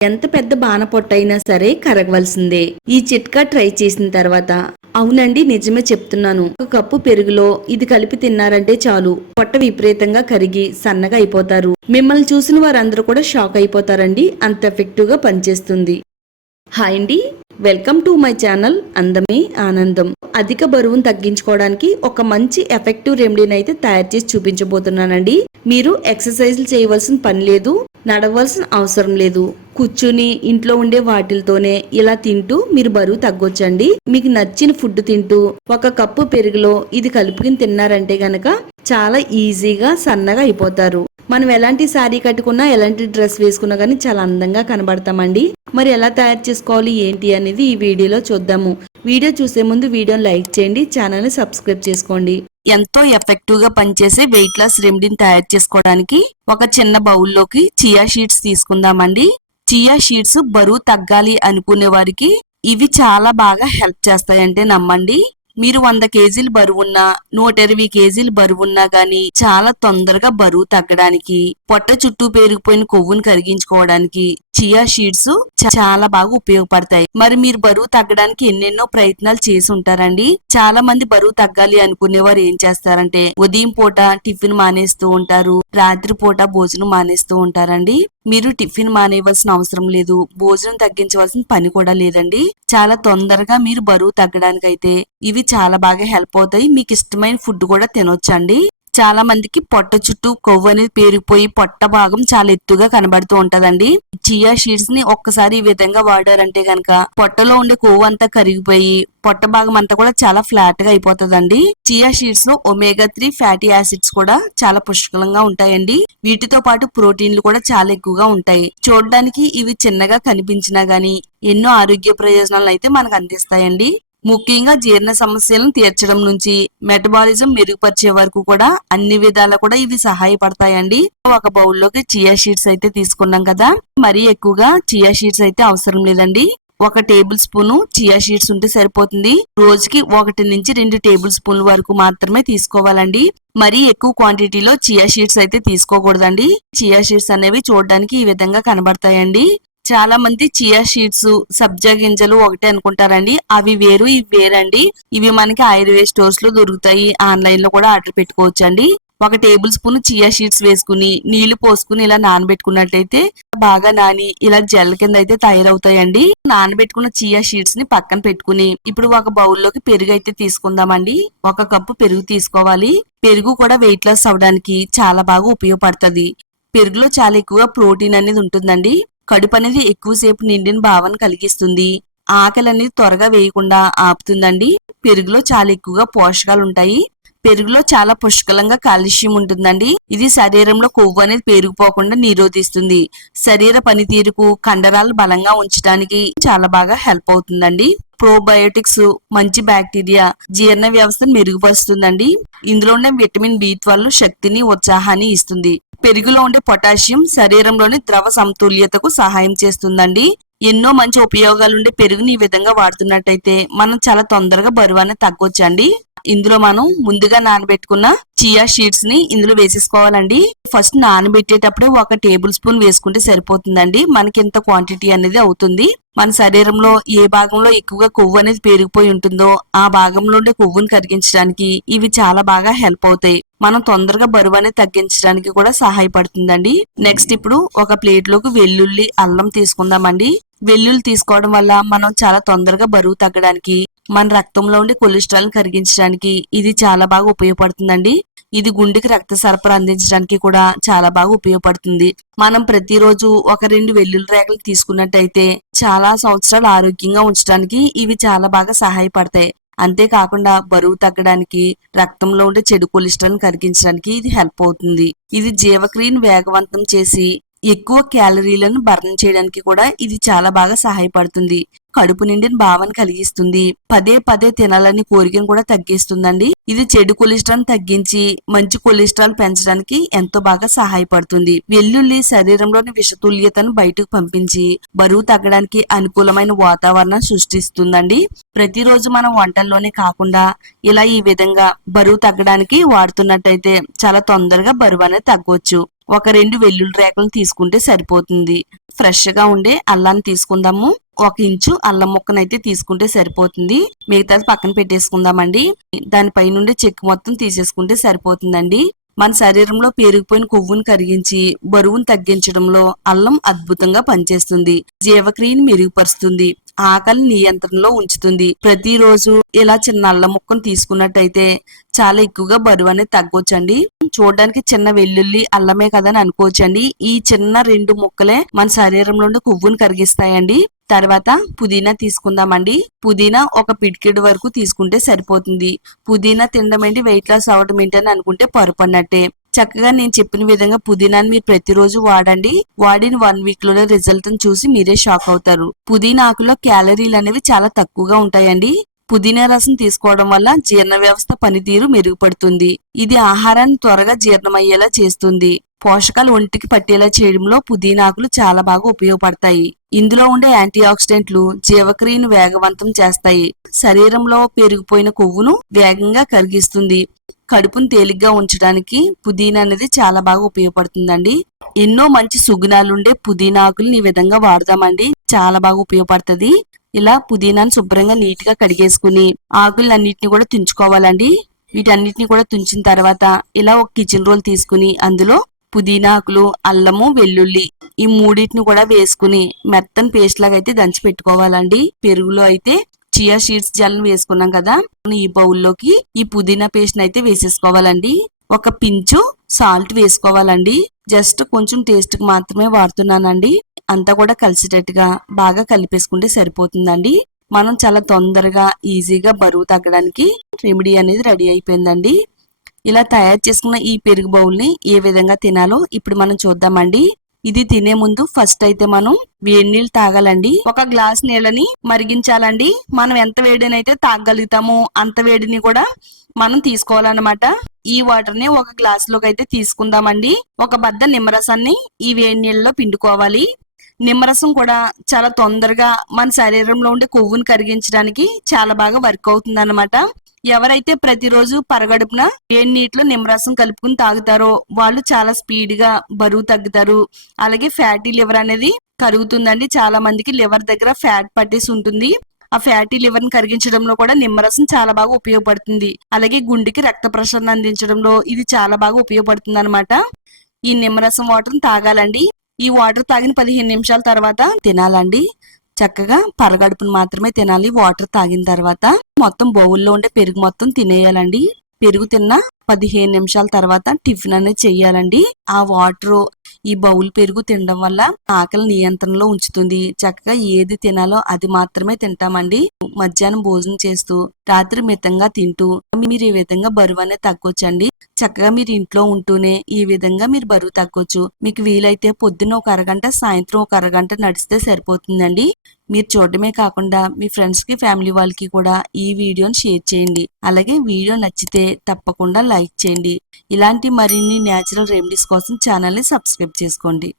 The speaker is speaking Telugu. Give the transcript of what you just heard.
ఎంత పెద్ద బాణపొట్టైనా సరే కరగవలసిందే. ఈ చిట్కా ట్రై చేసిన తర్వాత అవునండి నిజమే చెప్తున్నాను, ఒక కప్పు పెరుగులో ఇది కలిపి తిన్నారంటే చాలు, పొట్ట విపరీతంగా కరిగి సన్నగా అయిపోతారు. మిమ్మల్ని చూసిన వారందరూ కూడా షాక్ అయిపోతారండి, అంత ఎఫెక్టివ్ గా పనిచేస్తుంది. హాయ్ అండి, వెల్కమ్ టు మై ఛానల్ అందమే ఆనందం. అధిక బరువును తగ్గించుకోవడానికి ఒక మంచి ఎఫెక్టివ్ రెమెడీని అయితే తయారు చేసి చూపించబోతున్నానండి. మీరు ఎక్సర్సైజ్లు చేయవలసిన పని లేదు, నడవలసిన అవసరం లేదు. కూర్చుని ఇంట్లో ఉండే వాటిలతోనే ఇలా తింటూ మీరు బరువు తగ్గొచ్చండి. మీకు నచ్చిన ఫుడ్ తింటూ ఒక కప్పు పెరుగులో ఇది కలుపుకుని తిన్నారంటే గనక చాలా ఈజీగా సన్నగా అయిపోతారు. మనం ఎలాంటి శారీ కట్టుకున్నా ఎలాంటి డ్రెస్ వేసుకున్నా కానీ చాలా అందంగా కనబడతామండి. మరి ఎలా తయారు చేసుకోవాలి ఏంటి అనేది ఈ వీడియోలో చూద్దాము. వీడియో చూసే ముందు వీడియోని లైక్ చేయండి, ఛానల్ ని సబ్స్క్రైబ్ చేసుకోండి. ఎంతో ఎఫెక్టివ్ గా పనిచేసే వెయిట్ లాస్ రెమెడీని తయారు చేసుకోవడానికి ఒక చిన్న బౌల్లోకి చియా సీడ్స్ తీసుకుందామండి. చియా సీడ్స్ బరువు తగ్గాలి అనుకునే వారికి ఇవి చాలా బాగా హెల్ప్ చేస్తాయంటే నమ్మండి. మీరు 100 కేజీలు బరువున్నా 120 కేజీలు బరువున్నా గాని చాలా తొందరగా బరువు తగ్గడానికి, పొట్ట చుట్టూ పేరుకుపోయిన కొవ్వును కరిగించుకోవడానికి చియా సీడ్స్ చాలా బాగా ఉపయోగపడతాయి. మరి మీరు బరువు తగ్గడానికి ఎన్నెన్నో ప్రయత్నాలు చేసి ఉంటారండి. చాలా మంది బరువు తగ్గాలి అనుకునేవారు ఏం చేస్తారంటే ఉదయం పూట టిఫిన్ మానేస్తూ ఉంటారు, రాత్రి పూట భోజనం మానేస్తూ ఉంటారండి. మీరు టిఫిన్ మానేయవలసిన అవసరం లేదు, భోజనం తగ్గించవలసిన పని కూడా లేదండి. చాలా తొందరగా మీరు బరువు తగ్గడానికి అయితే ఇవి చాలా బాగా హెల్ప్ అవుతాయి. మీకు ఇష్టమైన ఫుడ్ కూడా తినొచ్చండి. చాలా మందికి పొట్ట చుట్టూ కొవ్వు అనేది పేరుకుపోయి పొట్ట భాగం చాలా ఎత్తుగా కనబడుతూ ఉంటదండి. చియా సీడ్స్ ని ఒక్కసారి ఈ విధంగా వాడారంటే గనక పొట్టలో ఉండే కొవ్వు అంతా కరిగిపోయి పొట్ట భాగం అంతా కూడా చాలా ఫ్లాట్ గా అయిపోతుందండి. చియా సీడ్స్ లో ఒమేగా 3 ఫ్యాటీ యాసిడ్స్ కూడా చాలా పుష్కలంగా ఉంటాయండి. వీటితో పాటు ప్రోటీన్లు కూడా చాలా ఎక్కువగా ఉంటాయి. చూడడానికి ఇవి చిన్నగా కనిపించినా గానీ ఎన్నో ఆరోగ్య ప్రయోజనాలను అయితే మనకు అందిస్తాయండి. ముఖ్యంగా జీర్ణ సమస్యలను తీర్చడం నుంచి మెటబాలిజం మెరుగుపరిచే వరకు కూడా అన్ని విధాలా కూడా ఇవి సహాయపడతాయండి. ఒక బౌల్లోకి చియా సీడ్స్ అయితే తీసుకున్నాం కదా, మరీ ఎక్కువగా చియా సీడ్స్ అయితే అవసరం లేదండి. 1 టేబుల్ స్పూన్ చియా సీడ్స్ ఉంటే సరిపోతుంది. రోజుకి 1 నుంచి 2 టేబుల్ స్పూన్ల వరకు మాత్రమే తీసుకోవాలండి. మరీ ఎక్కువ క్వాంటిటీలో చియా సీడ్స్ అయితే తీసుకోకూడదండి. చియా సీడ్స్ అనేవి చూడడానికి ఈ విధంగా కనబడతాయండి. చాలా మంది చియా సీడ్స్ సబ్జా గింజలు ఒకటే అనుకుంటారండి. అవి వేరు ఇవి వేరండి. ఇవి మనకి ఆయుర్వేద స్టోర్స్ లో దొరుకుతాయి, ఆన్లైన్ లో కూడా ఆర్డర్ పెట్టుకోవచ్చు అండి. 1 టేబుల్ స్పూన్ చియా సీడ్స్ వేసుకుని నీళ్లు పోసుకుని ఇలా నానబెట్టుకున్నట్లయితే బాగా నాని ఇలా జెల్ కింద అయితే తయారవుతాయండి. నానబెట్టుకున్న చియా సీడ్స్ ని పక్కన పెట్టుకుని ఇప్పుడు ఒక బౌల్లోకి పెరుగు అయితే తీసుకుందామండి. 1 కప్పు పెరుగు తీసుకోవాలి. పెరుగు కూడా వెయిట్ లాస్ అవడానికి చాలా బాగా ఉపయోగపడుతుంది. పెరుగులో చాలా ఎక్కువగా ప్రోటీన్ అనేది ఉంటుందండి. కడుపు అనేది ఎక్కువసేపు నిండిన భావన కలిగిస్తుంది. ఆకలి అనేది త్వరగా వేయకుండా ఆపుతుందండి. పెరుగులో చాలా ఎక్కువగా పోషకాలు ఉంటాయి. పెరుగులో చాలా పుష్కలంగా కాల్షియం ఉంటుందండి. ఇది శరీరంలో కొవ్వు అనేది పేరుకుపోకుండా నిరోధిస్తుంది. శరీర పనితీరుకు, కండరాలు బలంగా ఉంచడానికి చాలా బాగా హెల్ప్ అవుతుందండి. ప్రోబయోటిక్స్ మంచి బ్యాక్టీరియా జీర్ణ వ్యవస్థను మెరుగుపరుస్తుందండి. ఇందులో ఉండే విటమిన్ B12 శక్తిని, ఉత్సాహాన్ని ఇస్తుంది. పెరుగులో ఉండే పొటాషియం శరీరంలోని ద్రవ సమతుల్యతకు సహాయం చేస్తుందండి. ఎన్నో మంచి ఉపయోగాలుండే పెరుగుని ఈ విధంగా వాడుతున్నట్టయితే మనం చాలా తొందరగా బరువాన్ని తగ్గొచ్చండి. ఇందులో మనం ముందుగా నానబెట్టుకున్న చియా సీడ్స్ ని ఇందులో వేసేసుకోవాలండి. ఫస్ట్ నానబెట్టేటప్పుడే 1 టేబుల్ స్పూన్ వేసుకుంటే సరిపోతుందండి. మనకి ఎంత క్వాంటిటీ అనేది అవుతుంది. మన శరీరంలో ఏ భాగంలో ఎక్కువగా కొవ్వు అనేది పేరుకుపోయి ఉంటుందో ఆ భాగంలో ఉండే కొవ్వును కరిగించడానికి ఇవి చాలా బాగా హెల్ప్ అవుతాయి. మనం తొందరగా బరువు అనేది తగ్గించడానికి కూడా సహాయపడుతుందండి. నెక్స్ట్ ఇప్పుడు ఒక ప్లేట్ లోకి వెల్లుల్లి, అల్లం తీసుకుందామండి. వెల్లుల్లి తీసుకోవడం వల్ల మనం చాలా తొందరగా బరువు తగ్గడానికి, మన రక్తంలో ఉండే కొలెస్ట్రాల్ కరిగించడానికి ఇది చాలా బాగా ఉపయోగపడుతుందండి. ఇది గుండెకి రక్త సరఫరా అందించడానికి కూడా చాలా బాగా ఉపయోగపడుతుంది. మనం ప్రతిరోజు 1-2 వెల్లుల్లి రేఖలు తీసుకున్నట్టయితే చాలా సంవత్సరాలు ఆరోగ్యంగా ఉంచడానికి ఇవి చాలా బాగా సహాయపడతాయి. అంతేకాకుండా బరువు తగ్గడానికి, రక్తంలో ఉండే చెడు కొలెస్ట్రాల్ కరిగించడానికి ఇది హెల్ప్ అవుతుంది. ఇది జీవక్రియను వేగవంతం చేసి ఎక్కువ క్యాలరీలను బర్న్ చేయడానికి కూడా ఇది చాలా బాగా సహాయపడుతుంది. కడుపు నిండిన భావన కలిగిస్తుంది. పదే పదే తినాలని కోరికను కూడా తగ్గిస్తుందండి. ఇది చెడు కొలెస్ట్రాల్ తగ్గించి మంచి కొలెస్ట్రాల్ పెంచడానికి ఎంతో బాగా సహాయపడుతుంది. వెల్లుల్లి శరీరంలోని విషతుల్యతను బయటకు పంపించి బరువు తగ్గడానికి అనుకూలమైన వాతావరణం సృష్టిస్తుందండి. ప్రతిరోజు మనం వంటల్లోనే కాకుండా ఇలా ఈ విధంగా బరువు తగ్గడానికి వాడుతున్నట్టయితే చాలా తొందరగా బరువు అనేది తగ్గవచ్చు. ఒక 2 వెల్లుల్లి రేకలను తీసుకుంటే సరిపోతుంది. ఫ్రెష్ గా ఉండే అల్లాన్ని తీసుకుందాము. 1 ఇంచు అల్లం ముక్కనైతే తీసుకుంటే సరిపోతుంది. మిగతాది పక్కన పెట్టేసుకుందామండి. దానిపై నుండి చెక్కు మొత్తం తీసేసుకుంటే సరిపోతుందండి. మన శరీరంలో పేరుకుపోయిన కొవ్వును కరిగించి బరువును తగ్గించడంలో అల్లం అద్భుతంగా పనిచేస్తుంది. జీవక్రియను మెరుగుపరుస్తుంది. ఆకలి నియంత్రణలో ఉంచుతుంది. ప్రతిరోజు ఇలా చిన్న అల్లం ముక్కను తీసుకున్నట్టయితే చాలా ఎక్కువగా బరువు అనేది తగ్గొచ్చండి. చూడడానికి చిన్న వెల్లుల్లి అల్లమే కదా అని అనుకోవచ్చండి. ఈ చిన్న 2 ముక్కలే మన శరీరంలో కొవ్వును కరిగిస్తాయండి. తర్వాత పుదీనా తీసుకుందామండి. పుదీనా ఒక పిడికెడు వరకు తీసుకుంటే సరిపోతుంది. పుదీనా తినడం ఏంటి, వెయిట్ లాస్ అవ్వడం ఏంటి అని అనుకుంటే పొరపు అన్నట్టే. చక్కగా నేను చెప్పిన విధంగా పుదీనాని మీరు ప్రతిరోజు వాడండి. వాడిన 1 వీక్ లోనే రిజల్ట్ చూసి మీరే షాక్ అవుతారు. పుదీనా ఆకులో క్యాలరీలు అనేవి చాలా తక్కువగా ఉంటాయండి. పుదీనా రసం తీసుకోవడం వల్ల జీర్ణ వ్యవస్థ పనితీరు మెరుగుపడుతుంది. ఇది ఆహారాన్ని త్వరగా జీర్ణమయ్యేలా చేస్తుంది. పోషకాలు ఒంటికి పట్టేలా చేయడంలో పుదీనాకులు చాలా బాగా ఉపయోగపడతాయి. ఇందులో ఉండే యాంటీ ఆక్సిడెంట్లు జీవక్రియను వేగవంతం చేస్తాయి. శరీరంలో పెరిగిపోయిన కొవ్వును వేగంగా కరిగిస్తుంది. కడుపును తేలిగ్గా ఉంచడానికి పుదీనా అనేది చాలా బాగా ఉపయోగపడుతుందండి. ఎన్నో మంచి సుగుణాలుండే పుదీనా ఆకుల్ని ఈ విధంగా వాడదామండి. చాలా బాగా ఉపయోగపడుతుంది. ఇలా పుదీనాను శుభ్రంగా నీట్ గా కడిగేసుకుని ఆకులన్నిటిని కూడా తుంచుకోవాలండి. వీటన్నిటిని కూడా తుంచిన తర్వాత ఇలా ఒక కిచెన్ రోల్ తీసుకుని అందులో పుదీనా ఆకులు, అల్లము, వెల్లుల్లి ఈ మూడింటిని కూడా వేసుకుని మెత్తని పేస్ట్ లాగా అయితే దంచి పెట్టుకోవాలండి. పెరుగులో అయితే చియా సీడ్స్ జల్ని వేసుకున్నాం కదా, ఈ బౌల్లోకి ఈ పుదీనా పేస్ట్ అయితే వేసేసుకోవాలండి. ఒక పించు సాల్ట్ వేసుకోవాలండి. జస్ట్ కొంచెం టేస్ట్ కి మాత్రమే వాడుతున్నానండి. అంతా కూడా కలిసేటట్టుగా బాగా కలిపేసుకుంటే సరిపోతుందండి. మనం చాలా తొందరగా ఈజీగా బరువు తగ్గడానికి రెమెడీ అనేది రెడీ అయిపోయిందండి. ఇలా తయారు చేసుకున్న ఈ పెరుగు బౌల్ ని ఏ విధంగా తినాలో ఇప్పుడు మనం చూద్దామండి. ఇది తినే ముందు ఫస్ట్ అయితే మనం వేడి నీళ్ళు తాగాలండి. ఒక గ్లాస్ నీళ్ళని మరిగించాలండి. మనం ఎంత వేడినైతే తాగలుగుతామో అంత వేడిని కూడా మనం తీసుకోవాలన్నమాట. ఈ వాటర్ ని ఒక గ్లాస్ లోకి అయితే తీసుకుందామండి. ఒక బద్ద నిమ్మరసాన్ని ఈ వేడి నీళ్ళలో పిండుకోవాలి. నిమ్మరసం కూడా చాలా తొందరగా మన శరీరంలో ఉండే కొవ్వును కరిగించడానికి చాలా బాగా వర్క్ అవుతుంది అన్నమాట. ఎవరైతే ప్రతిరోజు పరగడుపున వేడి నీటిలో నిమ్మరసం కలుపుకుని తాగుతారో వాళ్ళు చాలా స్పీడ్ గా బరువు తగ్గుతారు. అలాగే ఫ్యాటీ లివర్ అనేది కరుగుతుందండి. చాలా మందికి లివర్ దగ్గర ఫ్యాట్ పట్టేసి ఉంటుంది. ఆ ఫ్యాటీ లివర్ ని కరిగించడంలో కూడా నిమ్మరసం చాలా బాగా ఉపయోగపడుతుంది. అలాగే గుండెకి రక్త ప్రసరణ అందించడంలో ఇది చాలా బాగా ఉపయోగపడుతుంది అన్నమాట. ఈ నిమ్మరసం వాటర్ తాగాలండి. ఈ వాటర్ తాగిన 15 నిమిషాల తర్వాత తినాలండి. చక్కగా పరగడుపును మాత్రమే తినాలి. వాటర్ తాగిన తర్వాత మొత్తం బౌల్లో ఉండే పెరుగు మొత్తం తినేయాలండి. పెరుగు తిన్న 15 నిమిషాల తర్వాత టిఫిన్ అనేది చెయ్యాలండి. ఆ వాటర్ ఈ బౌల్ పెరుగు తినడం వల్ల ఆకలి నియంత్రణలో ఉంచుతుంది. చక్కగా ఏది తినాలో అది మాత్రమే తింటామండి. మధ్యాహ్నం భోజనం చేస్తూ రాత్రి మితంగా తింటూ మీరు ఈ విధంగా బరువు అనేది తగ్గొచ్చండి. చక్కగా మీరు ఇంట్లో ఉంటూనే ఈ విధంగా మీరు బరువు తగ్గొచ్చు. మీకు వీలైతే పొద్దున్న ఒక అరగంట, సాయంత్రం ఒక అరగంట నడిస్తే సరిపోతుందండి. మీరు చూడటమే కాకుండా మీ ఫ్రెండ్స్ కి, ఫ్యామిలీ వాళ్ళకి కూడా ఈ వీడియోని షేర్ చేయండి. అలాగే వీడియో నచ్చితే తప్పకుండా లైక్ చేయండి. ఇలాంటి మరిన్ని న్యాచురల్ రెమెడీస్ కోసం ఛానల్ ని సబ్స్క్రైబ్ చేసుకోండి.